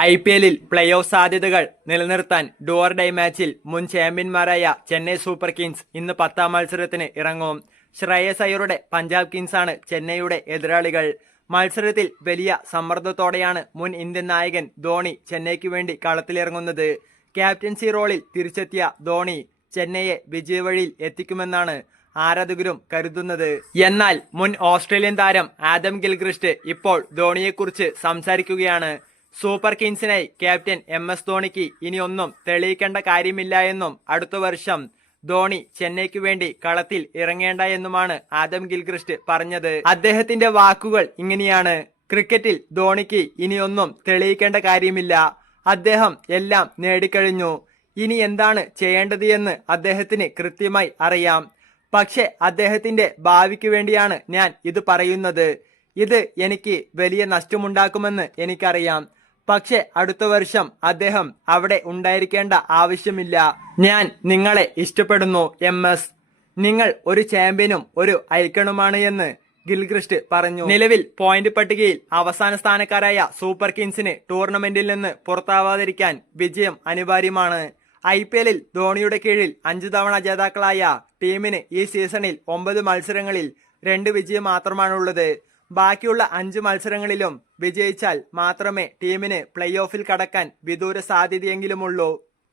I P എല്ലിൽ play off സാധ്യതകൾ നിലനിർത്താൻ ഡോർ ഡൈ മാച്ചിൽ മുൻ ചാമ്പ്യന്മാരായ ചെന്നൈ സൂപ്പർ കിങ്സ് ഇന്ന് പത്താം മത്സരത്തിന് ഇറങ്ങും. ശ്രേയസ് അയ്യരുടെ പഞ്ചാബ് കിങ്സാണ് ചെന്നൈയുടെ എതിരാളികൾ. മത്സരത്തിൽ വലിയ സമ്മർദ്ദത്തോടെയാണ് മുൻ ഇന്ത്യൻ നായകൻ ധോണി ചെന്നൈക്ക് വേണ്ടി കളത്തിലിറങ്ങുന്നത്. ക്യാപ്റ്റൻസി റോളിൽ തിരിച്ചെത്തിയ ധോണി ചെന്നൈയെ വിജയവഴിയിൽ എത്തിക്കുമെന്നാണ് ആരാധകരും കരുതുന്നത്. എന്നാൽ മുൻ ഓസ്ട്രേലിയൻ താരം ആദം ഗിൽക്രിസ്റ്റ് ഇപ്പോൾ ധോണിയെക്കുറിച്ച് സംസാരിക്കുകയാണ്. സൂപ്പർ കിങ്സിനായി ക്യാപ്റ്റൻ എം എസ് ധോണിക്ക് ഇനിയൊന്നും തെളിയിക്കേണ്ട കാര്യമില്ല എന്നും അടുത്ത വർഷം ധോണി ചെന്നൈക്ക് വേണ്ടി കളത്തിൽ ഇറങ്ങേണ്ട എന്നുമാണ് ആദം ഗിൽക്രിസ്റ്റ് പറഞ്ഞത്. അദ്ദേഹത്തിന്റെ വാക്കുകൾ ഇങ്ങനെയാണ്. ക്രിക്കറ്റിൽ ധോണിക്ക് ഇനിയൊന്നും തെളിയിക്കേണ്ട കാര്യമില്ല. അദ്ദേഹം എല്ലാം നേടിക്കഴിഞ്ഞു. ഇനി എന്താണ് ചെയ്യേണ്ടത് എന്ന് അദ്ദേഹത്തിന് കൃത്യമായി അറിയാം. പക്ഷെ അദ്ദേഹത്തിന്റെ ഭാവിക്ക് വേണ്ടിയാണ് ഞാൻ ഇത് പറയുന്നത്. ഇത് എനിക്ക് വലിയ നഷ്ടമുണ്ടാക്കുമെന്ന് എനിക്കറിയാം. പക്ഷെ അടുത്ത വർഷം അദ്ദേഹം അവിടെ ഉണ്ടായിരിക്കേണ്ട ആവശ്യമില്ല. ഞാൻ നിങ്ങളെ ഇഷ്ടപ്പെടുന്നു എം എസ്. നിങ്ങൾ ഒരു ചാമ്പ്യനും ഒരു ഐക്കണുമാണ് എന്ന് ഗിൽക്രിസ്റ്റ് പറഞ്ഞു. നിലവിൽ പോയിന്റ് പട്ടികയിൽ അവസാന സ്ഥാനക്കാരായ സൂപ്പർ കിങ്സിന് ടൂർണമെന്റിൽ നിന്ന് പുറത്താവാതിരിക്കാൻ വിജയം അനിവാര്യമാണ്. ഐ പി എല്ലിൽ ധോണിയുടെ കീഴിൽ അഞ്ചു തവണ ജേതാക്കളായ ടീമിന് ഈ സീസണിൽ ഒമ്പത് മത്സരങ്ങളിൽ രണ്ട് വിജയം മാത്രമാണുള്ളത്. ബാക്കിയുള്ള അഞ്ച് മത്സരങ്ങളിലും വിജയിച്ചാൽ മാത്രമേ ടീമിന് പ്ലേ ഓഫിൽ കടക്കാൻ വിദൂര സാധ്യതയെങ്കിലുമുള്ളൂ.